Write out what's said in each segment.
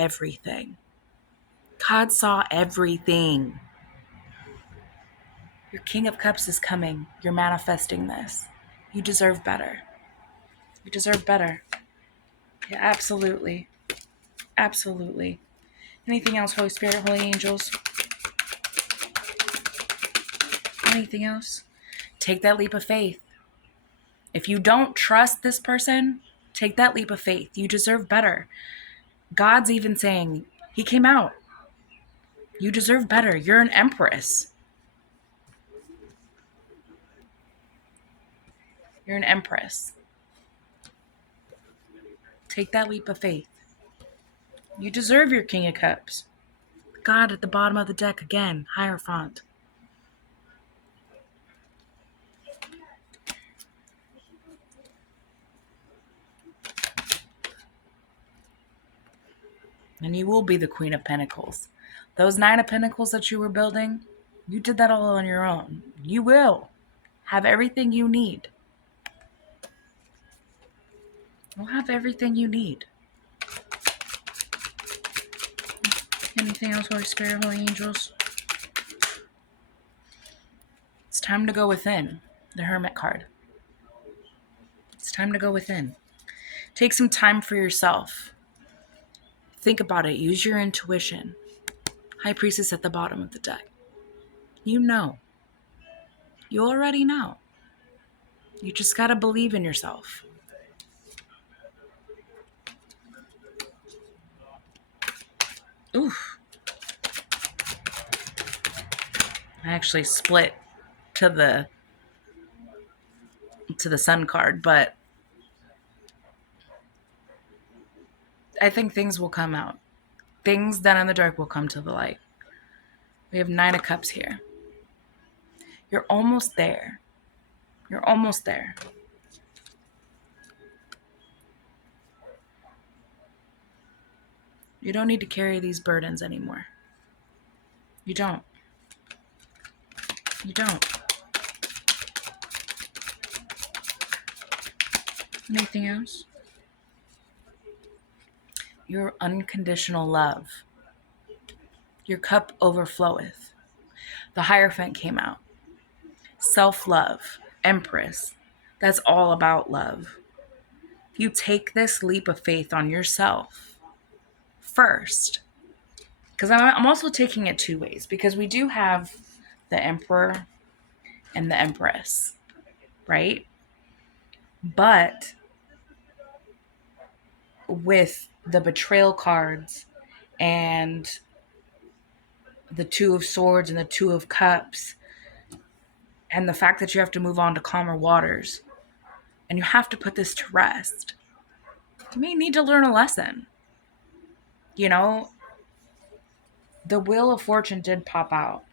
everything. God saw everything. Your King of Cups is coming. You're manifesting this. You deserve better. You deserve better. Yeah, absolutely. Absolutely. Anything else, Holy Spirit, Holy Angels? Anything else? Take that leap of faith. If you don't trust this person, take that leap of faith. You deserve better. God's even saying, he came out. You deserve better. You're an empress. You're an empress. Take that leap of faith. You deserve your King of Cups. God at the bottom of the deck again, Hierophant. And you will be the Queen of Pentacles. Those 9 of Pentacles that you were building, you did that all on your own. You will have everything you need. You'll have everything you need. Anything else, Holy Spirit, Holy Angels? It's time to go within. The Hermit card. It's time to go within. Take some time for yourself. Think about it. Use your intuition. High Priestess at the bottom of the deck. You know. You already know. You just got to believe in yourself. Oof. I actually split to the Sun card, but I think things will come out. Things done in the dark will come to the light. We have 9 of Cups here. You're almost there. You're almost there. You don't need to carry these burdens anymore. You don't. You don't. Anything else? Your unconditional love. Your cup overfloweth. The Hierophant came out. Self-love. Empress. That's all about love. You take this leap of faith on yourself first. Because I'm also taking it 2 ways. Because we do have the Emperor and the Empress. Right? But with the betrayal cards and the 2 of Swords and the 2 of Cups and the fact that you have to move on to calmer waters and you have to put this to rest, you may need to learn a lesson. You know, the Wheel of Fortune did pop out.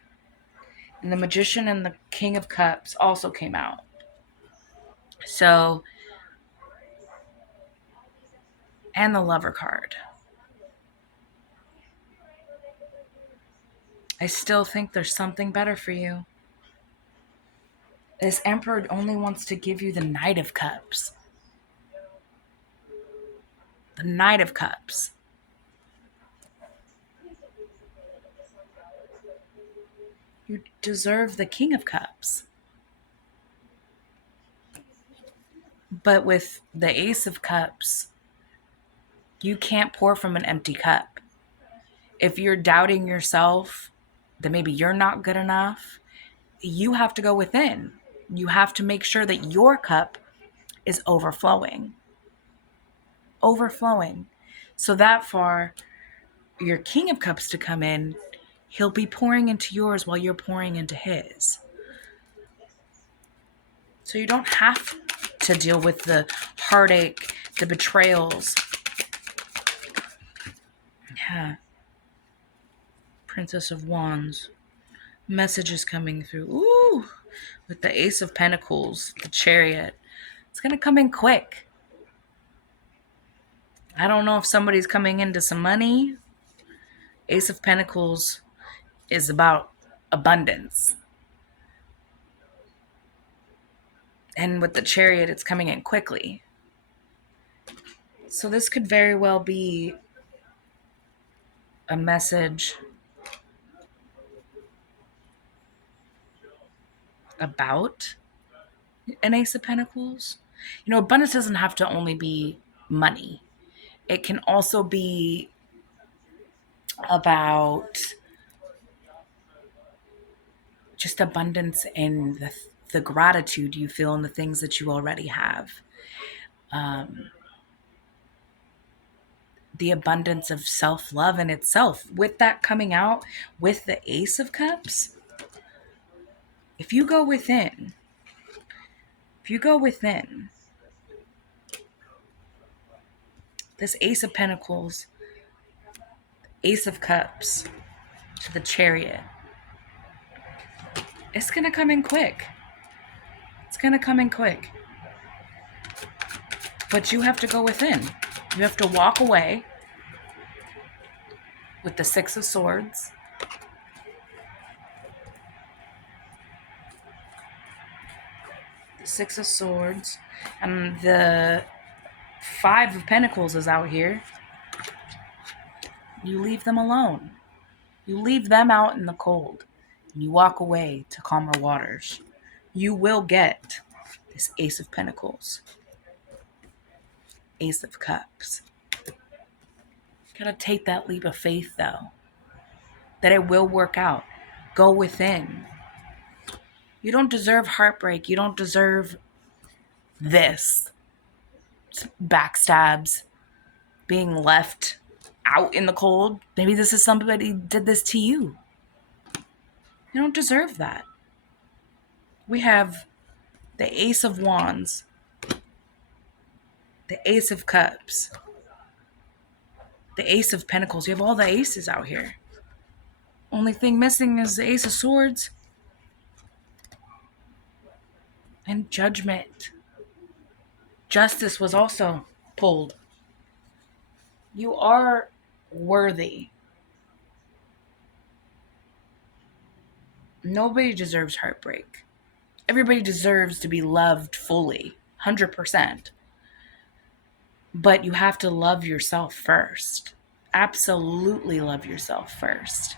And the Magician and the King of Cups also came out. So, and the Lover card. I still think there's something better for you. This Emperor only wants to give you the Knight of Cups. The Knight of Cups. You deserve the King of Cups. But with the Ace of Cups, you can't pour from an empty cup. If you're doubting yourself, that maybe you're not good enough, you have to go within. You have to make sure that your cup is overflowing. Overflowing. So that for your King of Cups to come in, he'll be pouring into yours while you're pouring into his. So you don't have to deal with the heartache, the betrayals. Yeah. Princess of Wands. Messages coming through. Ooh. With the Ace of Pentacles, the Chariot. It's going to come in quick. I don't know if somebody's coming into some money. Ace of Pentacles is about abundance. And with the Chariot, it's coming in quickly. So this could very well be a message about an Ace of Pentacles. You know, abundance doesn't have to only be money. It can also be about just abundance in the gratitude you feel in the things that you already have. The abundance of self-love in itself. With that coming out with the Ace of Cups, if you go within, this Ace of Pentacles, Ace of Cups, to the Chariot, it's going to come in quick. It's going to come in quick. But you have to go within. You have to walk away with the Six of Swords. The Six of Swords. And the Five of Pentacles is out here. You leave them alone. You leave them out in the cold. And you walk away to calmer waters. You will get this Ace of Pentacles. Ace of Cups. You gotta take that leap of faith, though, that it will work out. Go within. You don't deserve heartbreak. You don't deserve this. Backstabs. Being left out in the cold. Maybe this is somebody did this to you. You don't deserve that. We have the Ace of Wands. The Ace of Cups. The Ace of Pentacles. You have all the aces out here. Only thing missing is the Ace of Swords. And Judgment. Justice was also pulled. You are worthy. Nobody deserves heartbreak. Everybody deserves to be loved fully, 100%. But you have to love yourself first. Absolutely love yourself first.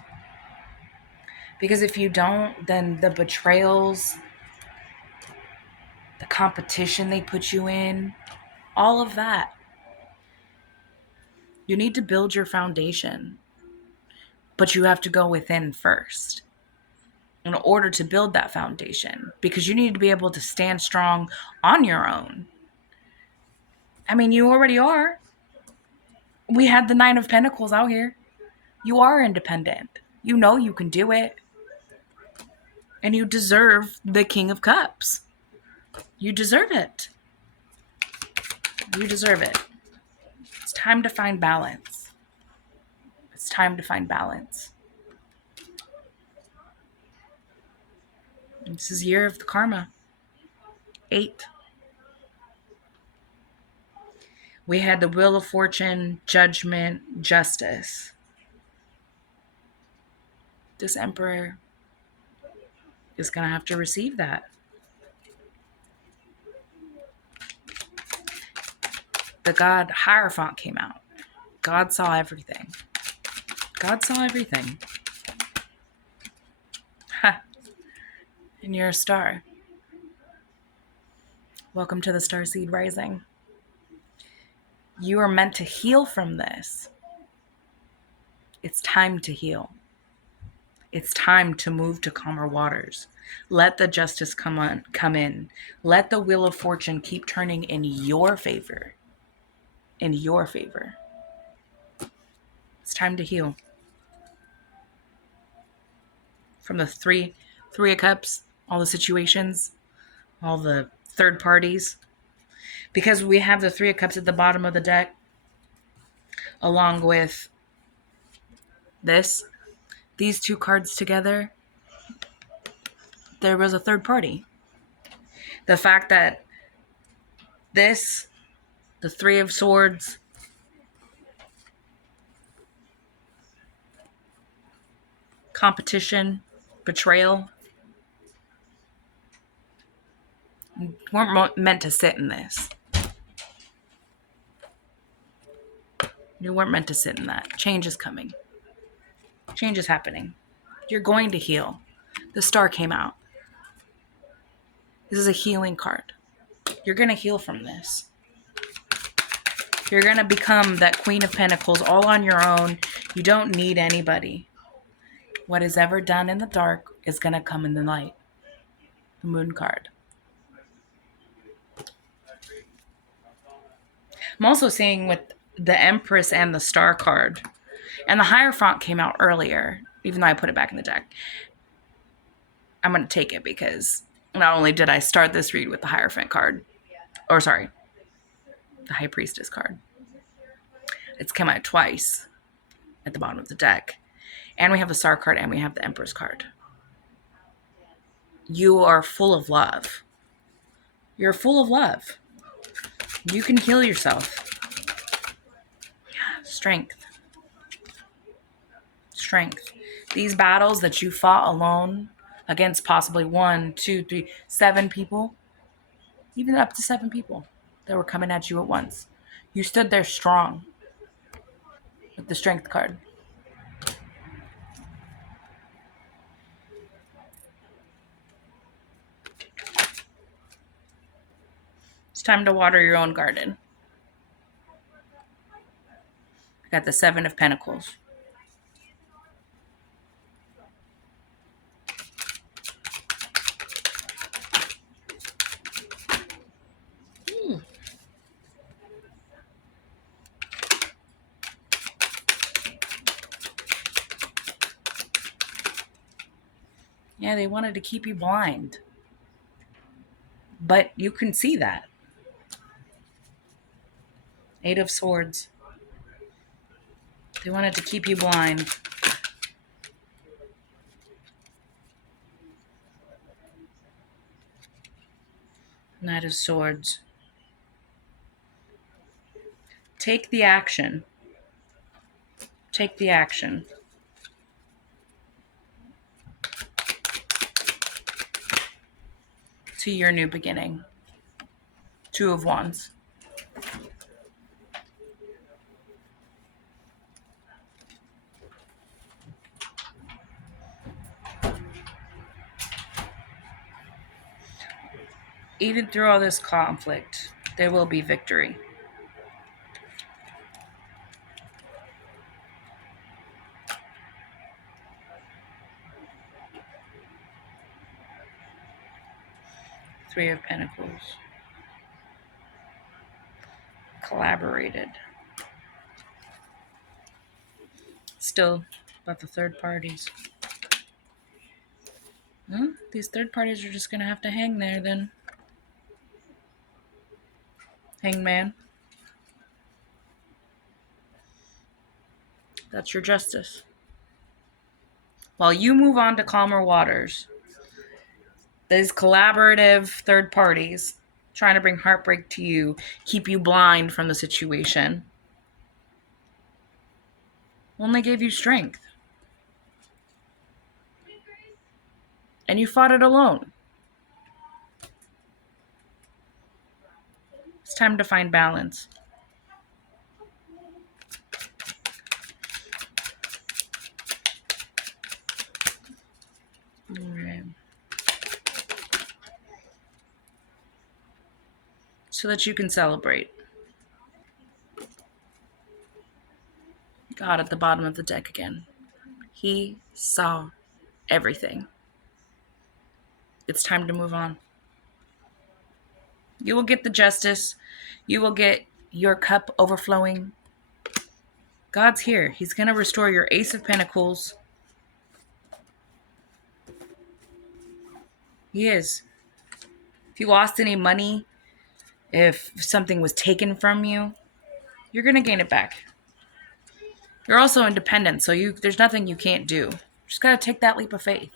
Because if you don't, then the betrayals, the competition they put you in, all of that. You need to build your foundation. But you have to go within first in order to build that foundation. Because you need to be able to stand strong on your own. I mean, you already are. We had the Nine of Pentacles out here. You are independent. You know you can do it. And you deserve the King of Cups. You deserve it. You deserve it. It's time to find balance. It's time to find balance. This is year of the karma. 8. We had the Wheel of Fortune, Judgment, Justice. This Emperor is going to have to receive that. The god Hierophant came out. God saw everything. God saw everything. Ha. And you're a star. Welcome to the Starseed Rising. You are meant to heal from this. It's time to heal. It's time to move to calmer waters. Let the justice come in. Let the Wheel of Fortune keep turning in your favor. In your favor. It's time to heal. From the three of Cups, all the situations, all the third parties. Because we have the Three of Cups at the bottom of the deck, along with these two cards together, there was a third party. The fact that the Three of Swords, competition, betrayal, weren't meant to sit in this. You weren't meant to sit in that. Change is coming. Change is happening. You're going to heal. The star came out. This is a healing card. You're going to heal from this. You're going to become that Queen of Pentacles all on your own. You don't need anybody. What is ever done in the dark is going to come in the light. The Moon card. I'm also seeing with the Empress and the Star card. And the Hierophant came out earlier, even though I put it back in the deck. I'm going to take it because not only did I start this read with the Hierophant card, the High Priestess card. It's come out twice at the bottom of the deck. And we have the Star card and we have the Empress card. You are full of love. You're full of love. You can heal yourself. Yeah, strength. Strength. These battles that you fought alone against possibly 1, 2, 3, 7 people, even up to 7 people that were coming at you at once. You stood there strong with the Strength card. It's time to water your own garden. Got the 7 of Pentacles. Yeah, they wanted to keep you blind. But you can see that. 8 of Swords. They wanted to keep you blind. Knight of Swords. Take the action. Take the action. To your new beginning. 2 of Wands. Even through all this conflict, there will be victory. Three of Pentacles. Collaborated. Still about the third parties. These third parties are just going to have to hang there then. Hangman. That's your justice. While you move on to calmer waters, these collaborative third parties trying to bring heartbreak to you, keep you blind from the situation, only gave you strength. And you fought it alone. It's time to find balance. All right. So that you can celebrate. God at the bottom of the deck again. He saw everything. It's time to move on. You will get the justice. You will get your cup overflowing. God's here. He's going to restore your Ace of Pentacles. He is. If you lost any money, if something was taken from you, you're going to gain it back. You're also independent, so there's nothing you can't do. You just got to take that leap of faith.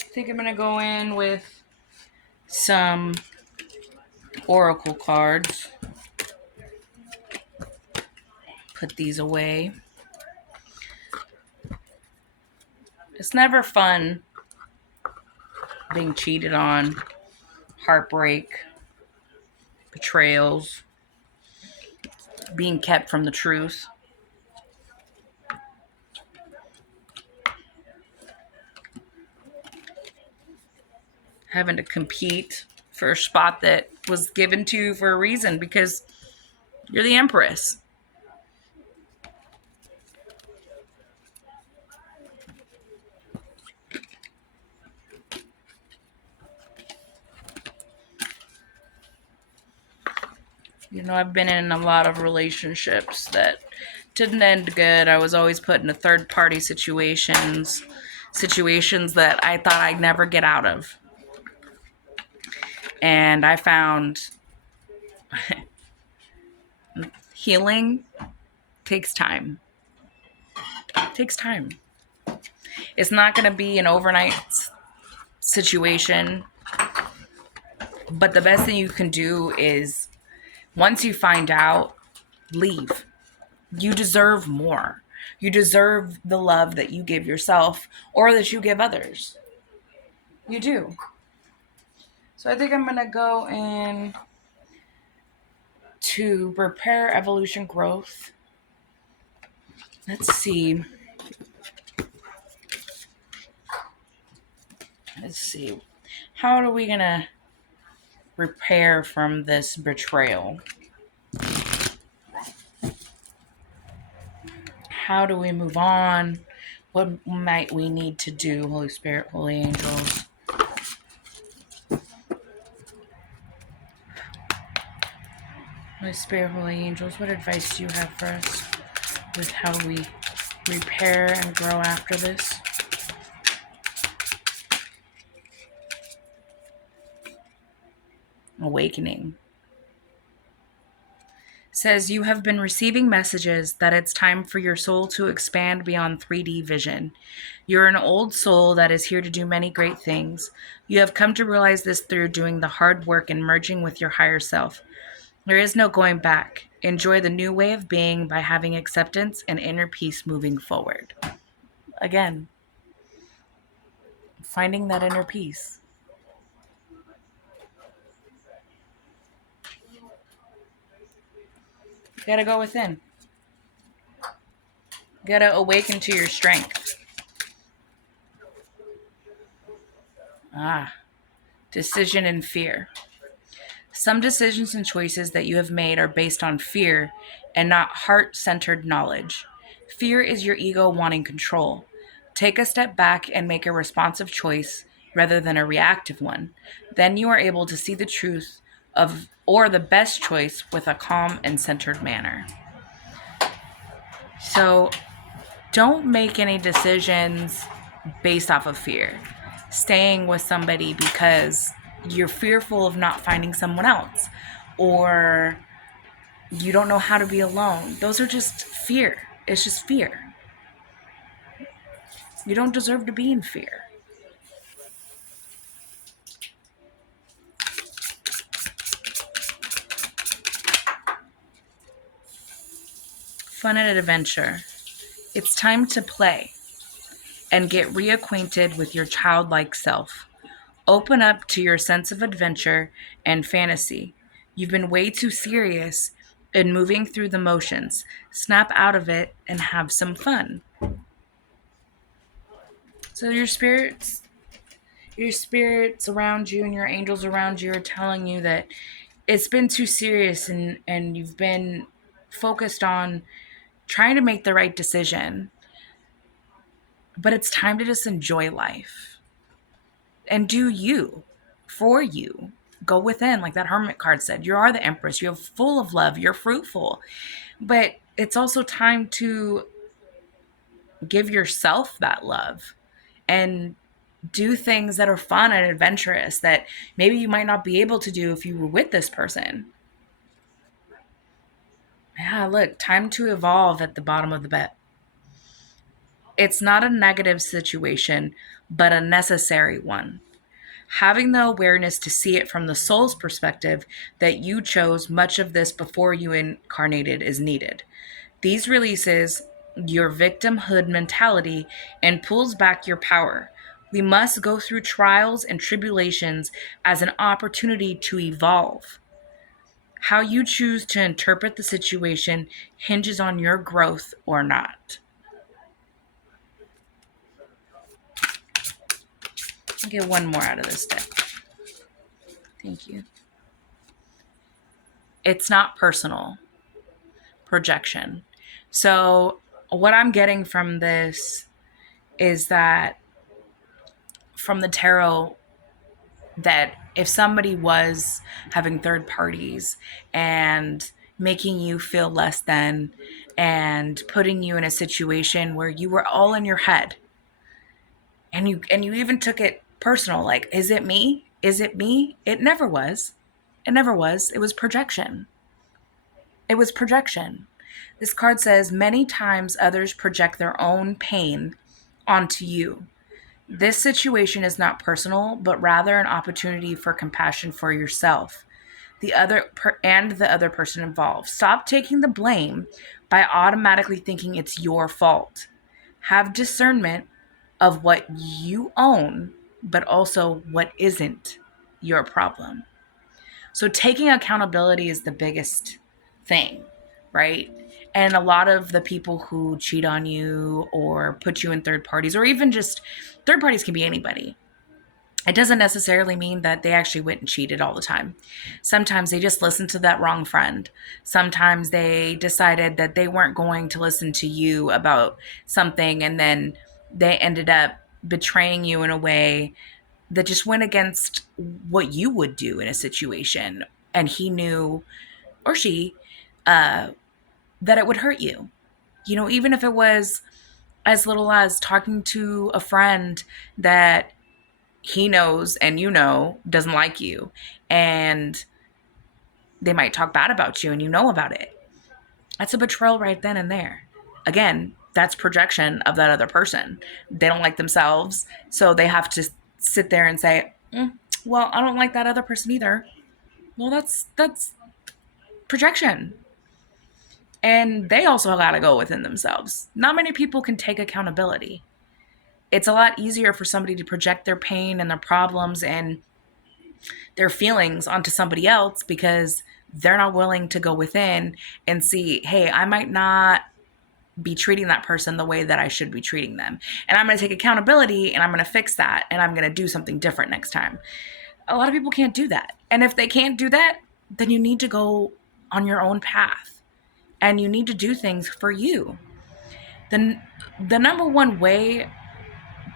I think I'm going to go in with some oracle cards. Put these away. It's never fun being cheated on, heartbreak, betrayals. being kept from the truth, having to compete for a spot that was given to you for a reason because you're the Empress. You know, I've been in a lot of relationships that didn't end good. I was always put into third party situations that I thought I'd never get out of. And I found healing takes time. It takes time. It's not going to be an overnight situation. But the best thing you can do is, once you find out, leave. You deserve more. You deserve the love that you give yourself or that you give others. You do. So I think I'm going to go in to repair, evolution, growth. Let's see. How are we going to repair from this betrayal? How do we move on? What might we need to do, Holy Spirit, Holy Angels? Holy Spirit, Holy Angels, what advice do you have for us with how we repair and grow after this? Awakening. Says you have been receiving messages that it's time for your soul to expand beyond 3D vision. You're an old soul that is here to do many great things. You have come to realize this through doing the hard work and merging with your higher self. There is no going back. Enjoy the new way of being by having acceptance and inner peace moving forward. Again, finding that inner peace. You gotta go within. You gotta awaken to your strength. Decision and fear. Some decisions and choices that you have made are based on fear and not heart-centered knowledge. Fear is your ego wanting control. Take a step back and make a responsive choice rather than a reactive one. Then you are able to see the truth or the best choice with a calm and centered manner. So don't make any decisions based off of fear. Staying with somebody because you're fearful of not finding someone else, or you don't know how to be alone. Those are just fear. It's just fear. You don't deserve to be in fear. Fun and adventure. It's time to play and get reacquainted with your childlike self. Open up to your sense of adventure and fantasy. You've been way too serious in moving through the motions. Snap out of it and have some fun. So your spirits around you and your angels around you are telling you that it's been too serious, and you've been focused on trying to make the right decision. But it's time to just enjoy life and do you, for you. Go within, like that Hermit card said. You are the Empress. You're full of love. You're fruitful. But it's also time to give yourself that love and do things that are fun and adventurous that maybe you might not be able to do if you were with this person. Yeah, look, time to evolve at the bottom of the bed. It's not a negative situation, but a necessary one. Having the awareness to see it from the soul's perspective that you chose much of this before you incarnated is needed. These releases your victimhood mentality and pulls back your power. We must go through trials and tribulations as an opportunity to evolve. How you choose to interpret the situation hinges on your growth or not. I'll get one more out of this deck. Thank you. It's not personal. Projection. So what I'm getting from this is that from the tarot, that if somebody was having third parties and making you feel less than and putting you in a situation where you were all in your head and you even took it personal, like, is it me? Is it me? It never was. It never was. It was projection. It was projection. This card says many times others project their own pain onto you. This situation is not personal, but rather an opportunity for compassion for yourself, the other person involved. Stop taking the blame by automatically thinking it's your fault. Have discernment of what you own, but also what isn't your problem. So taking accountability is the biggest thing, right? And a lot of the people who cheat on you or put you in third parties, or even just third parties can be anybody. It doesn't necessarily mean that they actually went and cheated all the time. Sometimes they just listened to that wrong friend. Sometimes they decided that they weren't going to listen to you about something, and then they ended up betraying you in a way that just went against what you would do in a situation. And he knew, or she, that it would hurt you. You know, even if it was as little as talking to a friend that he knows and you know doesn't like you, and they might talk bad about you and you know about it. That's a betrayal right then and there. Again, that's projection of that other person. They don't like themselves, so they have to sit there and say, well, I don't like that other person either. Well, that's projection. And they also got to go within themselves. Not many people can take accountability. It's a lot easier for somebody to project their pain and their problems and their feelings onto somebody else because they're not willing to go within and see, hey, I might not be treating that person the way that I should be treating them. And I'm going to take accountability and I'm going to fix that and I'm going to do something different next time. A lot of people can't do that. And if they can't do that, then you need to go on your own path. And you need to do things for you. The number one way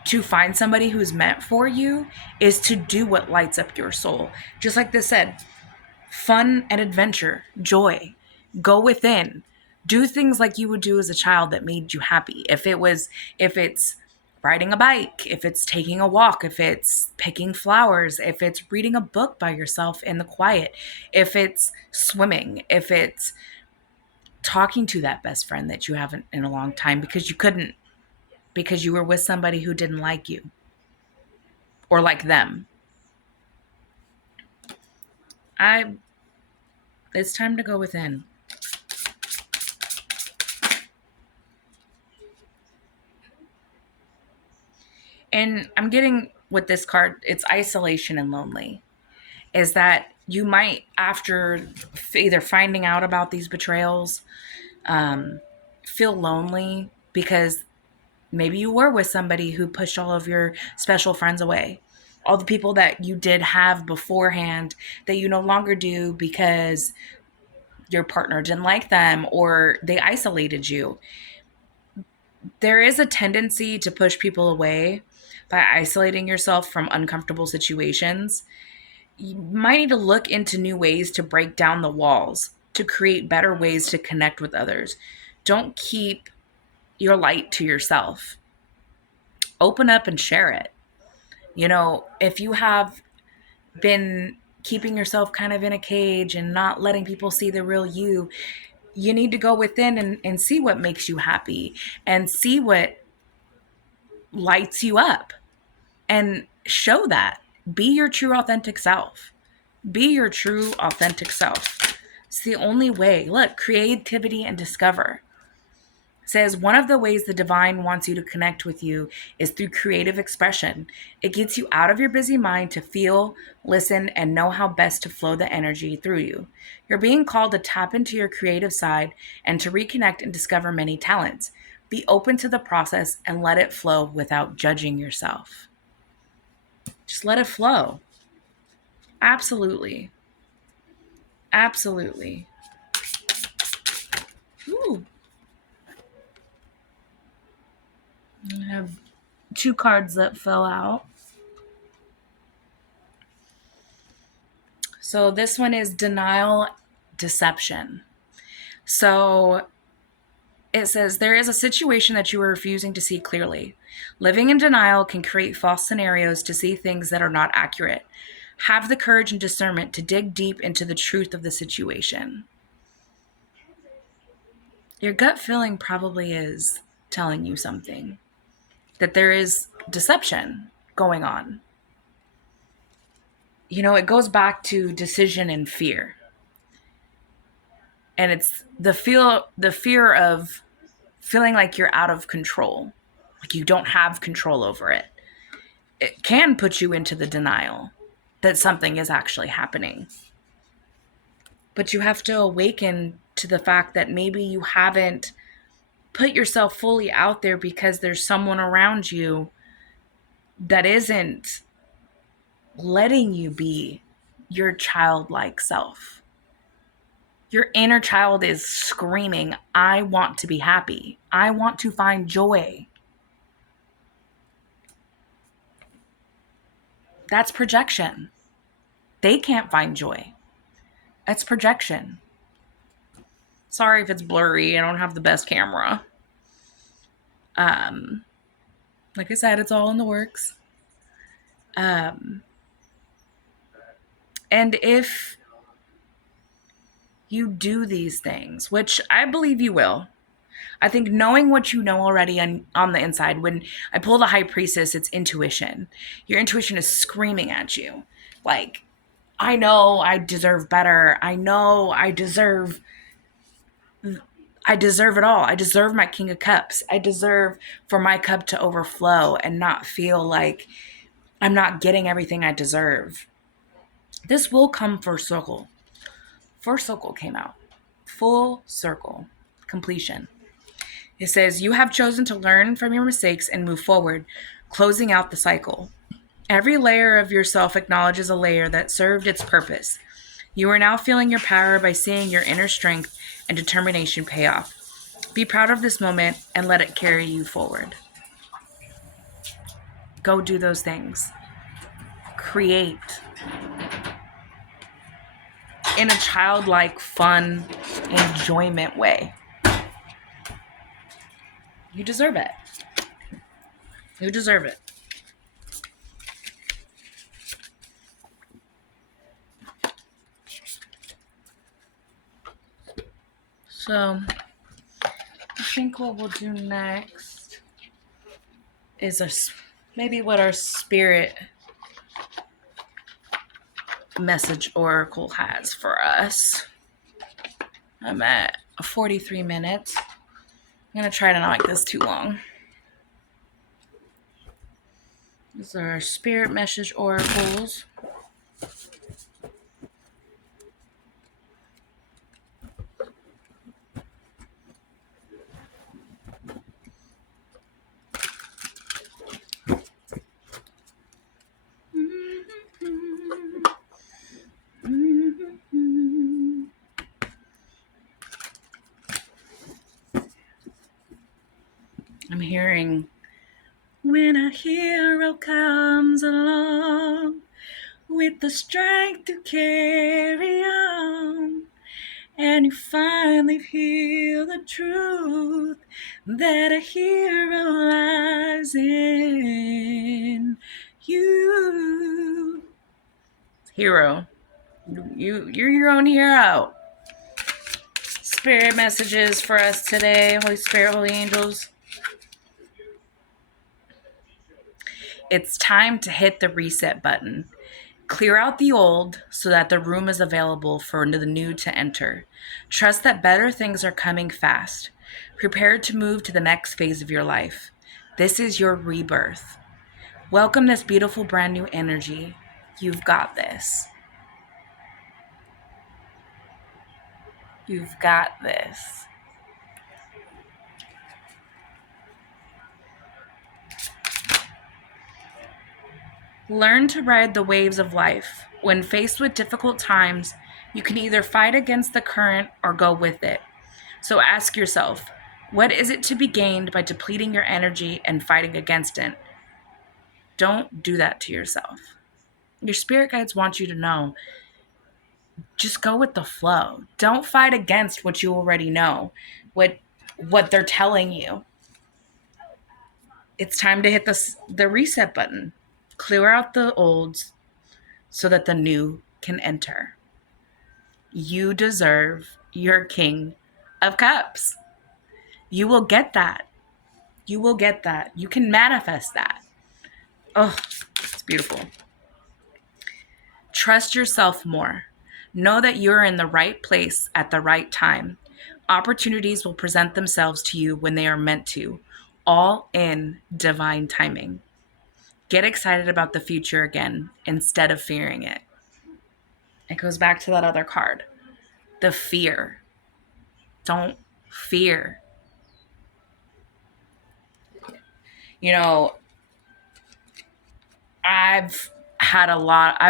to find somebody who's meant for you is to do what lights up your soul. Just like this said, fun and adventure, joy, go within, do things like you would do as a child that made you happy. If it's riding a bike, if it's taking a walk, if it's picking flowers, if it's reading a book by yourself in the quiet, if it's swimming, if it's talking to that best friend that you haven't in a long time because you couldn't, because you were with somebody who didn't like you or like them. It's time to go within. And I'm getting with this card, it's isolation and lonely. Is that you might, after either finding out about these betrayals, feel lonely because maybe you were with somebody who pushed all of your special friends away. All the people that you did have beforehand that you no longer do because your partner didn't like them or they isolated you. There is a tendency to push people away by isolating yourself from uncomfortable situations. You might need to look into new ways to break down the walls, to create better ways to connect with others. Don't keep your light to yourself. Open up and share it. You know, if you have been keeping yourself kind of in a cage and not letting people see the real you, you need to go within and see what makes you happy and see what lights you up and show that. Be your true authentic self. Be your true authentic self. It's the only way. Look, creativity and discover. Says one of the ways the divine wants you to connect with you is through creative expression. It gets you out of your busy mind to feel, listen, and know how best to flow the energy through you. You're being called to tap into your creative side and to reconnect and discover many talents. Be open to the process and let it flow without judging yourself. Just let it flow. Absolutely. Absolutely. Ooh. I have 2 cards that fell out. So this one is denial, deception. So it says there is a situation that you are refusing to see clearly. Living in denial can create false scenarios to see things that are not accurate. Have the courage and discernment to dig deep into the truth of the situation. Your gut feeling probably is telling you something, that there is deception going on. You know, it goes back to decision and fear. And it's the fear of feeling like you're out of control, like you don't have control over it. It can put you into the denial that something is actually happening. But you have to awaken to the fact that maybe you haven't put yourself fully out there because there's someone around you that isn't letting you be your childlike self. Your inner child is screaming, I want to be happy. I want to find joy. That's projection. They can't find joy. That's projection. Sorry if it's blurry. I don't have the best camera. Like I said, it's all in the works. And if you do these things, which I believe you will, I think knowing what you know already on the inside, when I pull the High Priestess, it's intuition. Your intuition is screaming at you. Like, I know I deserve better. I know I deserve it all. I deserve my King of Cups. I deserve for my cup to overflow and not feel like I'm not getting everything I deserve. This will come full circle. Full circle came out. Full circle. Completion. It says, you have chosen to learn from your mistakes and move forward, closing out the cycle. Every layer of yourself acknowledges a layer that served its purpose. You are now feeling your power by seeing your inner strength and determination pay off. Be proud of this moment and let it carry you forward. Go do those things. Create in a childlike, fun, enjoyment way. You deserve it. You deserve it. So, I think what we'll do next is maybe what our spirit message oracle has for us. I'm at 43 minutes. I'm going to try to not make this too long. These are our spirit message oracles. I'm hearing, when a hero comes along with the strength to carry on, and you finally feel the truth that a hero lies in you. Hero. You're your own hero. Spirit messages for us today, Holy Spirit, Holy Angels. It's time to hit the reset button. Clear out the old so that the room is available for the new to enter. Trust that better things are coming fast. Prepare to move to the next phase of your life. This is your rebirth. Welcome this beautiful brand new energy. You've got this. You've got this. Learn to ride the waves of life. When faced with difficult times, you can either fight against the current or go with it. So ask yourself, what is it to be gained by depleting your energy and fighting against it? Don't do that to yourself. Your spirit guides want you to know, just go with the flow. Don't fight against what you already know, what they're telling you. It's time to hit the reset button. Clear out the olds so that the new can enter. You deserve your King of Cups. You will get that. You will get that. You can manifest that. Oh, it's beautiful. Trust yourself more. Know that you're in the right place at the right time. Opportunities will present themselves to you when they are meant to, all in divine timing. Get excited about the future again instead of fearing it. It goes back to that other card. The fear. Don't fear. You know, I've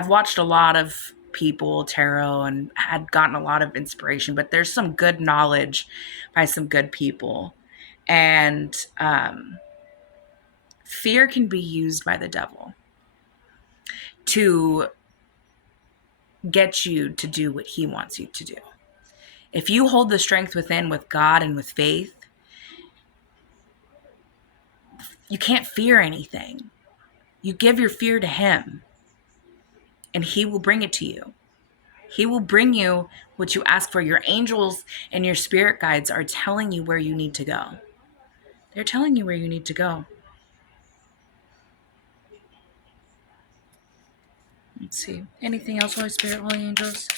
watched a lot of people tarot and had gotten a lot of inspiration, but there's some good knowledge by some good people. And fear can be used by the devil to get you to do what he wants you to do. If you hold the strength within with God and with faith, you can't fear anything. You give your fear to him, and he will bring it to you. He will bring you what you ask for. Your angels and your spirit guides are telling you where you need to go. They're telling you where you need to go. Let's see. Anything else, Holy Spirit, Holy Angels?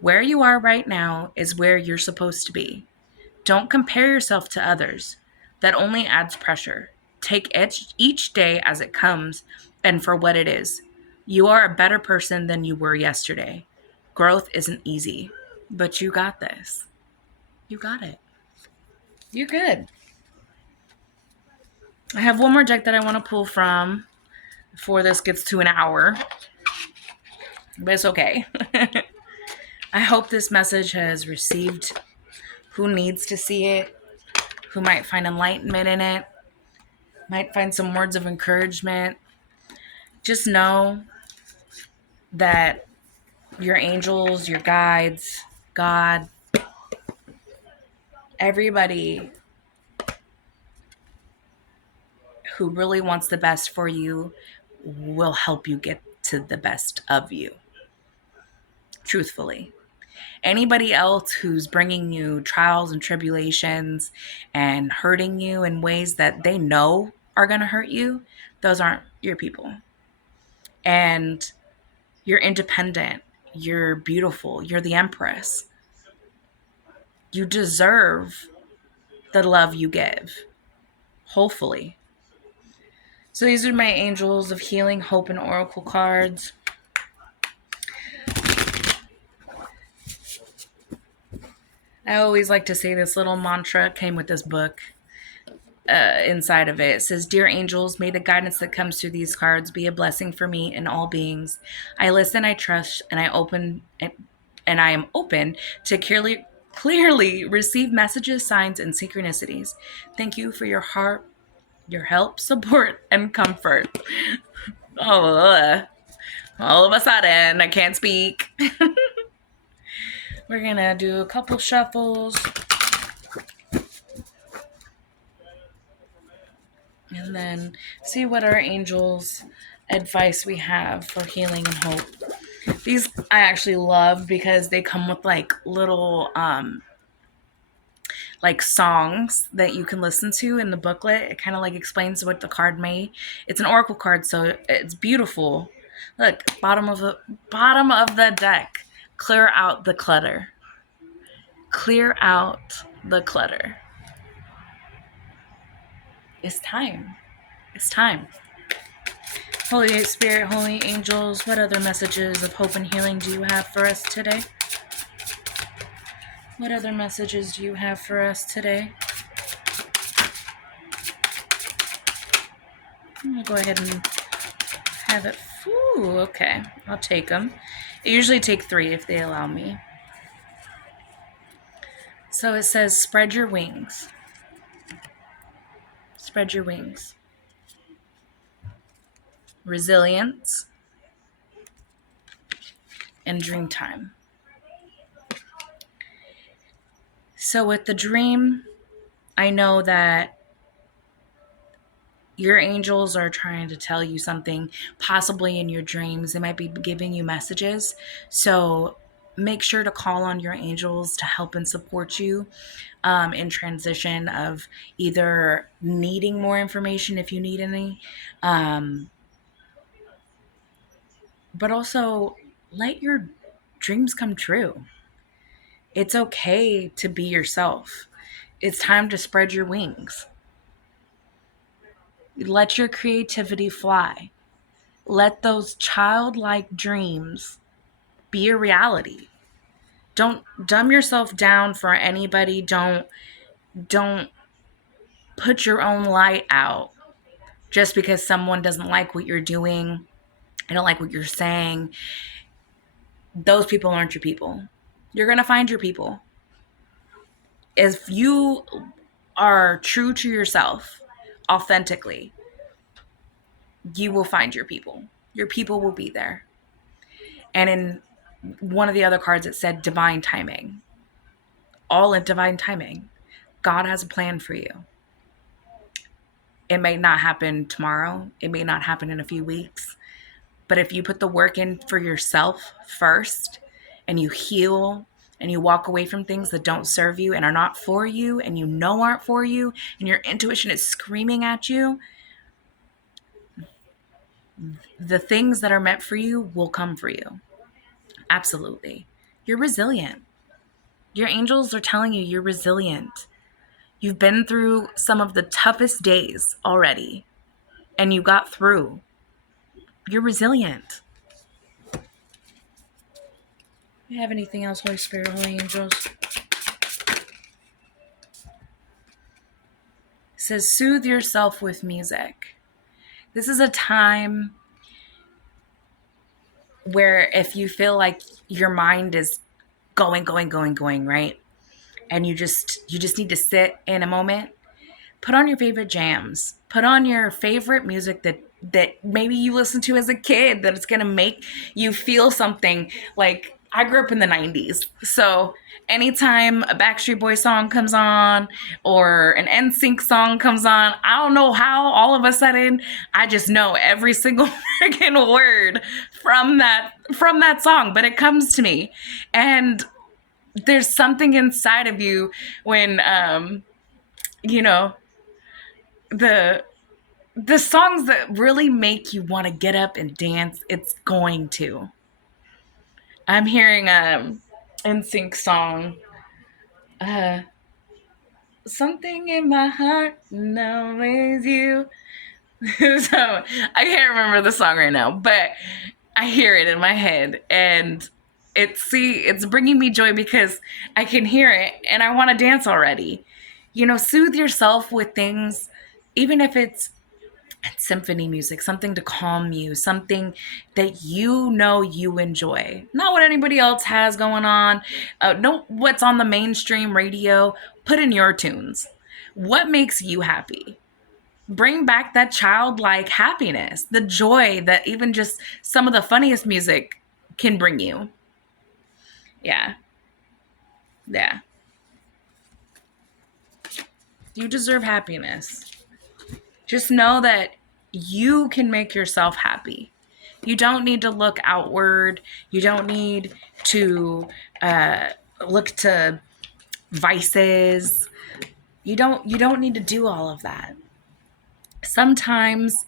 Where you are right now is where you're supposed to be. Don't compare yourself to others. That only adds pressure. Take each day as it comes and for what it is. You are a better person than you were yesterday. Growth isn't easy, but you got this. You got it. You're good. I have one more deck that I want to pull from before this gets to an hour, but it's okay. I hope this message has received who needs to see it, who might find enlightenment in it, might find some words of encouragement. Just know that your angels, your guides, God, everybody who really wants the best for you will help you get to the best of you. Truthfully. Anybody else who's bringing you trials and tribulations and hurting you in ways that they know are going to hurt you, those aren't your people. And you're independent. You're beautiful. You're the Empress. You deserve the love you give. Hopefully. So these are my angels of healing, hope, and oracle cards. I always like to say this little mantra came with this book. Inside of it. It says, "Dear angels, may the guidance that comes through these cards be a blessing for me and all beings. I listen, I trust, and I am open to clearly receive messages, signs, and synchronicities. Thank you for your heart, your help, support, and comfort." Oh, all of a sudden, I can't speak. We're going to do a couple shuffles. And then see what our angels' advice we have for healing and hope. These I actually love because they come with like little like songs that you can listen to in the booklet. It kind of like explains what the card may. It's an oracle card, so it's beautiful. Look, bottom of the deck. Clear out the clutter. Clear out the clutter. It's time. It's time. Holy Spirit, holy angels, what other messages of hope and healing do you have for us today? What other messages do you have for us today? I'm going to go ahead and have it. Ooh, okay. I'll take them. I usually take 3 if they allow me. So it says, spread your wings. Spread your wings. Resilience and dream time. So with the dream, I know that your angels are trying to tell you something, possibly in your dreams. They might be giving you messages. So make sure to call on your angels to help and support you in transition of either needing more information if you need any, but also let your dreams come true. It's okay to be yourself. It's time to spread your wings. Let your creativity fly. Let those childlike dreams be a reality. Don't dumb yourself down for anybody. Don't put your own light out just because someone doesn't like what you're doing. They don't like what you're saying. Those people aren't your people. You're going to find your people. If you are true to yourself authentically, you will find your people. Your people will be there. And in one of the other cards, it said divine timing. All in divine timing. God has a plan for you. It may not happen tomorrow. It may not happen in a few weeks. But if you put the work in for yourself first and you heal and you walk away from things that don't serve you and are not for you and you know aren't for you and your intuition is screaming at you, the things that are meant for you will come for you. Absolutely. You're resilient. Your angels are telling you you're resilient. You've been through some of the toughest days already and you got through. You're resilient. Do you have anything else, Holy Spirit, Holy Angels? It says, soothe yourself with music. This is a time where if you feel like your mind is going, right? And you just need to sit in a moment, put on your favorite jams. Put on your favorite music that maybe you listened to as a kid, that it's going to make you feel something. Like, I grew up in the 90s. So anytime a Backstreet Boys song comes on or an NSYNC song comes on, I don't know how all of a sudden I just know every single freaking word from that song, but it comes to me. And there's something inside of you when the songs that really make you want to get up and dance, it's going to. I'm hearing NSYNC song, something in my heart knows you. So I can't remember the song right now, but I hear it in my head, and it's bringing me joy because I can hear it and I want to dance already. Soothe yourself with things, even if it's symphony music, something to calm you, something that you enjoy, not what anybody else has going on, no what's on the mainstream radio. Put in your tunes. What makes you happy? Bring back that childlike happiness, the joy that even just some of the funniest music can bring you. Yeah. You deserve happiness. Just know that you can make yourself happy. You don't need to look outward. You don't need to look to vices. You don't need to do all of that. Sometimes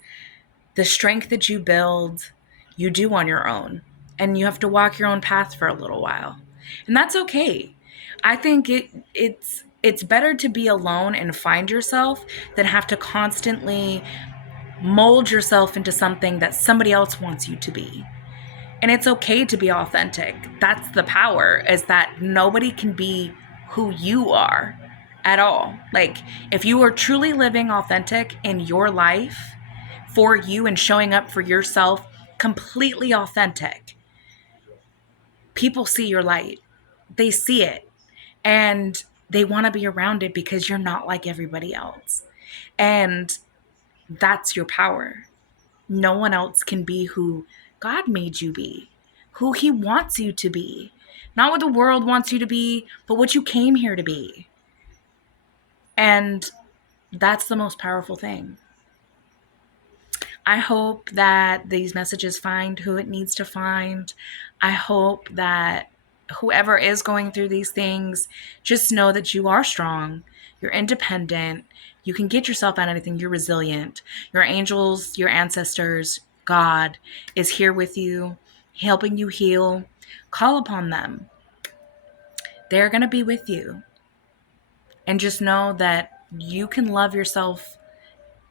the strength that you build, you do on your own, and you have to walk your own path for a little while. And that's okay. I think it's better to be alone and find yourself than have to constantly mold yourself into something that somebody else wants you to be. And it's okay to be authentic. That's the power, is that nobody can be who you are at all. Like, if you are truly living authentic in your life for you and showing up for yourself completely authentic, people see your light. They see it and they want to be around it because you're not like everybody else. And that's your power. No one else can be who God made you be, who He wants you to be. Not what the world wants you to be, but what you came here to be. And that's the most powerful thing. I hope that these messages find who it needs to find. I hope that whoever is going through these things, just know that you are strong, you're independent, you can get yourself out of anything, you're resilient. Your angels, your ancestors, God is here with you, helping you heal. Call upon them. They're going to be with you. And just know that you can love yourself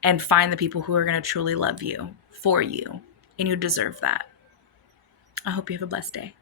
and find the people who are going to truly love you for you. And you deserve that. I hope you have a blessed day.